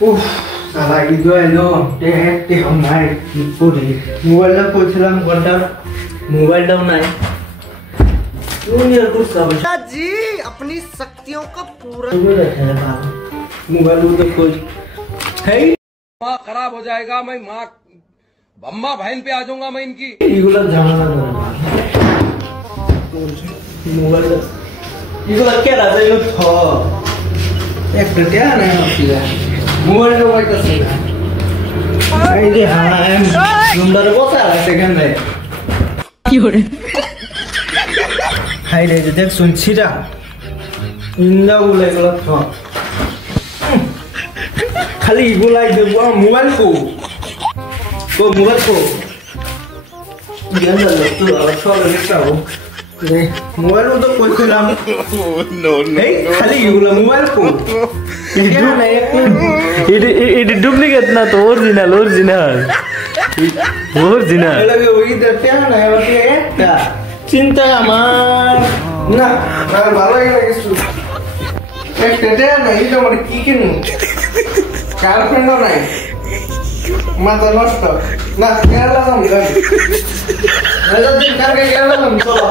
উফ সারা ঈদ এলো তে নাই কি করি মোবাইলটা কইছিলাম ঘন্টা মোবাইলটাও নাই जी अपनी शक्तियों का पूरा मोबाइल तो कोई है माँ खराब हो जाएगा। मैं माँ अम्मा बहन पे आ जाऊंगा मैं इनकी। इगुला जमाना मोबाइल इगुला क्या रहता है थो एक क्या नहीं होती मोबाइल तो वाइट है आई दे हाँ एम नंबर को सारा सेकंड है কি হরে हाय रे देख सुनछिरा इंदा बोले गला थो खाली इगुला देबो मोबाइल को मोबाइल को ज्ञान ल तो अच्छा लगता हो रे मोबाइल तो कोई नाम नो नो खाली इगुला मोबाइल को ఇది డూప్లికేట్ నా తో ఒరిజినల్ लगे वही देते हैं ना ये একটা চিন্তা আমার না আর ভালো লাগে কিছু একটা দে না এই তো মানে কি কিনু গার্লফ্রেন্ড নাই মাথা নষ্ট না কেরালা যাম গাই দিন কালকে কেরালা যাম চলো